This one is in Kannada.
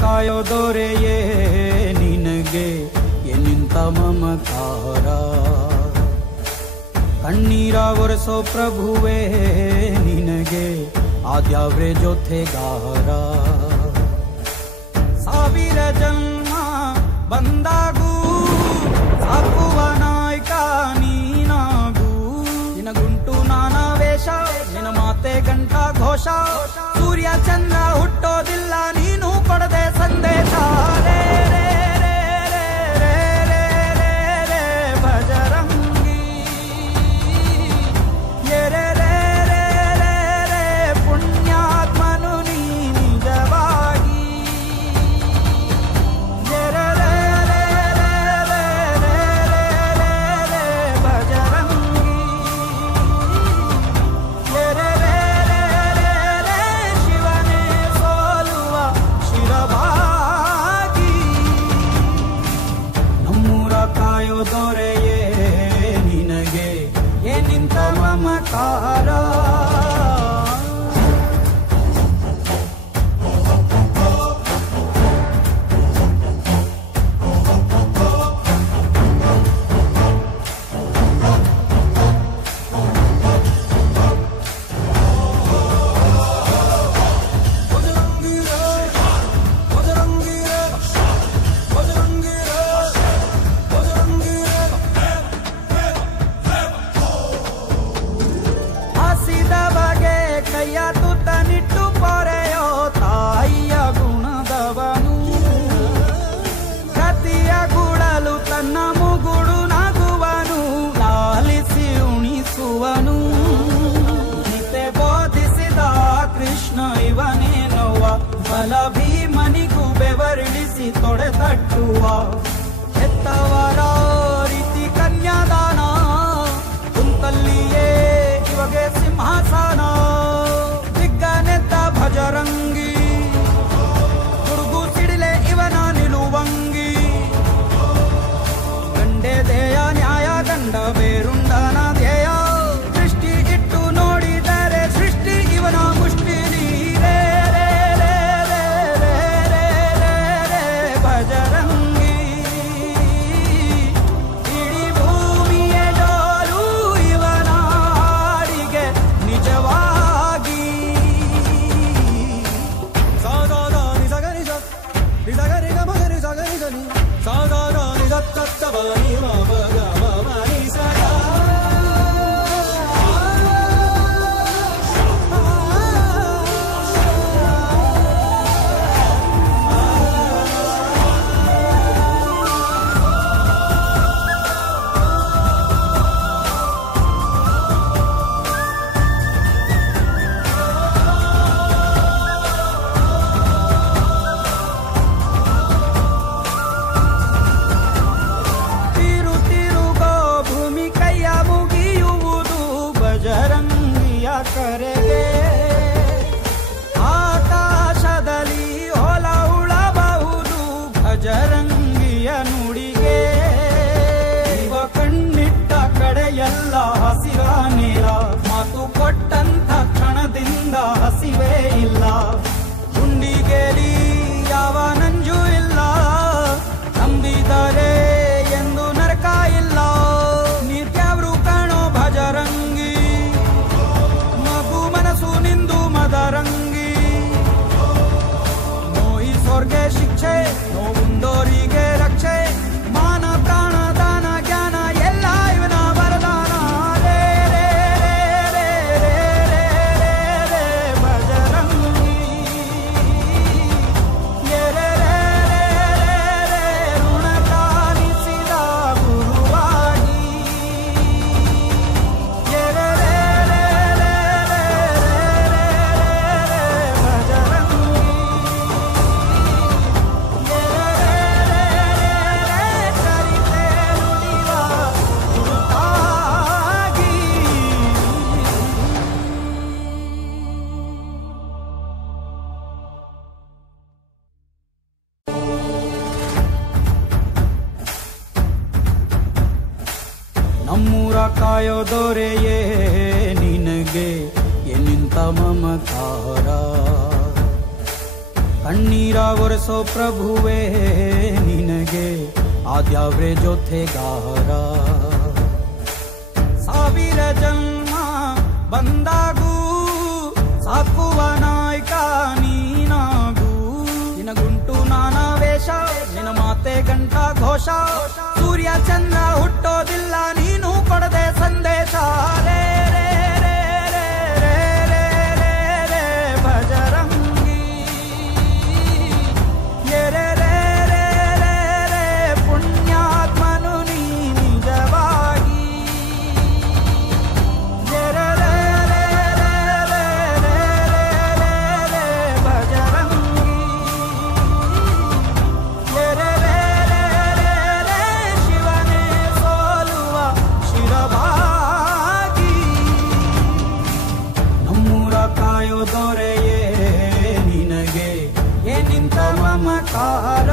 ಕಾಯೋ ದೊರೆಯೇ ನಿನಗೆ ಎನ್ನಿಂತ ಮಮಕಾರ, ಕಣ್ಣೀರ ಒರೆಸೋ ಪ್ರಭುವೇ ನಿನಗೆ ಆದ್ಯಾವ್ರೆ ಜೊತೆಗಾರ. ಸಾವಿರ ಜನ್ಮ ಬಂದಾಗೂ ಸಾಕುವ ನಾಯಕ ನೀನಾಗೂ, ನಿನಗುಂಟು ನಾನಾ ವೇಷ ನಿನ ಮಾತೆ ಗಂಟ ಘೋಷ, ಸೂರ್ಯ ಚಂದ್ರ ಹುಟ್ಟೋದಿಲ್ಲ ನೀನು ಕೊಡದೆ ಸಂದೇಶ. ರೇ ರೇ ರೇ ರೇ ರೇ ರೇ ರೇ ರೇ ಭಜರಂಗಿ, ರೇ ರೇ ರೇ ರೇ ರೇ ಪುಣ್ಯಾತ್ಮನು ನೀ ನಿಜವಾಗಿ. ರೇ ರೇ ರೇ ರೇ ರೇ ರೇ ರೇ ರೇ ಭಜರಂಗಿ, ರೇ ರೇ ರೇ ರೇ ರೇ ಶಿವನೇ ಸೋಲುವ ಶಿರಭಾಗಿ. ನಮ್ಮೂರ ಕಾಯೋ ದೊರೆಯೇ ನಿನಗೆ ಏನಿಂತ ಮಮಕಾರ. ಹಸಿದ ಬಗೆ ಕೈಯ ತುತ್ತನಿಟ್ಟು ಪೊರೆಯೋ ತಾಯಿಯ ಗುಣದವನು, ಕತಿಯ ಗುಡಲು ತನ್ನ ಮುಗುಡು ನಗುವನು, ಲಾಲಿಸಿ ಉಣಿಸುವನು. ನಿತೆ ಬೋಧಿಸಿದ ಕೃಷ್ಣ ಇವನೇನೋವ, ಬಲ ಭೀಮನಿಗೂ ಬೆವರಿಳಿಸಿ ತೊಡೆ ತಟ್ಟುವ. ಹೆತ್ತವರ ರೀತಿ ಕನ್ಯಾದಾನ, ಕುಂತಲ್ಲಿಯೇ ಇವಾಗೆ ಸಿಂಹಾಸನ. ದಿಗ್ಗನೆದ್ದ ಭಜರಂಗಿ, ಗುಡುಗು ಸಿಡಿಲೆ ಇವನ ನಿಲುವಂಗಿ. ಗಂಡೆ ದೇಯ ನ್ಯಾಯ ಗಂಡ ಬೇರುಂಡನ ಧ್ಯೇಯ, ದೃಷ್ಟಿ ಇಟ್ಟು ನೋಡಿದರೆ ಸೃಷ್ಟಿ ಇವನ ಮುಷ್ಟಿ. ನೀರೇ ರೇ ರೇ ರೇ ರೇ ರೇ ರೇ ರೇ ಭಜರಂಗಿ, ಇಡೀ ಭೂಮಿಯ ಡೋಲು ಇವನ ಹಾಡಿಗೆ ನಿಜವಾಗಿ. ಸಾಧಾರ ನಿಸಗರಿ ನಿಸಗರಿ ಗಮಗರಿ ಸಗರಿ ಗನಿ, ಸಾಧಾರ ನಿಸತ್ತವನಿ ಮಗ ಮನಿ ಸಗ. ತಿರು ತಿರುಗೋ ಭೂಮಿ ಕೈಯ ಮುಗಿಯುವುದು ಭಜರಂಗಿಯ ಕರೆಗೆ. ಆಕಾಶದಲ್ಲಿ ಹೊಲ ಉಳಬಹುದು ಭಜರಂಗಿಯ ನುಡಿಗೆ. ಇವ ಕಣ್ಣಿಟ್ಟ ಕಡೆಯೆಲ್ಲ ಹಸಿರ ನೀರ, ಮಾತು ಕೊಟ್ಟಂತ ಕ್ಷಣದಿಂದ ಹಸಿವೇ ಇಲ್ಲ. ಗುಂಡಿಗೇಲಿ ಯಾವ ನಂಜು ಇಲ್ಲ, ನಂಬಿದರೆ ಎಂದು ನರಕ ಇಲ್ಲ. ನಿತ್ಯವ್ರು ಕಾಣೋ ಭಜರಂಗಿ, ಮಗು ಮನಸ್ಸು ನಿಂದು ಮದರಂಗಿ. ನೋಯಿಸೋರ್ಗೆ ಶಿಕ್ಷೆ, ನೋವುಂದೋರಿಗೆ ರಕ್ಷೆ, ಮಾನ ಪ್ರಾಣ ದಾನ ಜ್ಞಾನ ಎಲ್ಲ ಇವನ ವರದಾನ. ರೇ ರೇ ರೇ ರೇ ರೇ ರೇ ರೇ ಭಜರಂಗಿ, ರೇ ರೇ ರೇ ರೇ ರೇ ಋಣ ಕಾಣಿಸಿದ ಗುರುವಾಗಿ. ರೇ ರೇ ರೇ ರೇ ರೇ ರೇ ರೇ ರೇ ಭಜರಂಗಿ, ರೇ ರೇ ರೇ ರೇ ಚರಿತೆ ನುಡಿವ ಗುರುತಾಗಿ. ನಮ್ಮೂರ ಕಾಯೋ ದೊರೆಯೇ ನಿನಗೆ ಎನ್ನಿಂತ ಮಮಕಾರ, ಕಣ್ಣೀರ ಒರೆಸೋ ಪ್ರಭುವೇ ನಿನಗೆ ಆದ್ಯಾವ್ರೆ ಜೊತೆಗಾರ. ಸಾವಿರ ಜನ್ಮ ಬಂದಾಗೂ ಸಾಕುವ ನಾಯಕ ನೀನಾಗೂ. ನಿನಗುಂಟು ನಾನಾ ವೇಷ, ನಿನ್ನ ಮಾತೆ ಗಂಟ ಘೋಷ. ಸೂರ್ಯ ಚಂದ್ರ ಹುಟ್ಟೋದಿಲ್ಲ ನೀನು ಕೊಡದೆ ಸಂದೇಶ. ರೇ ರೇ ರೇ ರೇ ರೇ ರೇ ರೇ ರೇ ಭಜರಂಗಿ. ರೇ ರೇ ರೇ ರೇ ರೇ ಪುಣ್ಯಾತ್ಮನು ನೀ ನಿಜವಾಗಿ. ರೇ ರೇ ರೇ ರೇ ರೇ ರೇ ರೇ ರೇ ಭಜರಂಗಿ. ರೇ ರೇ ರೇ ರೇ ರೇ ಶಿವನೇ ಸೋಲುವ ಶಿರಭಾಗಿ. ನಮ್ಮೂರ ಕಾಯೋ ದೊರೆಯೇ ನಿನಗೆ ಏನಿಂತ ಮಮಕಾರ.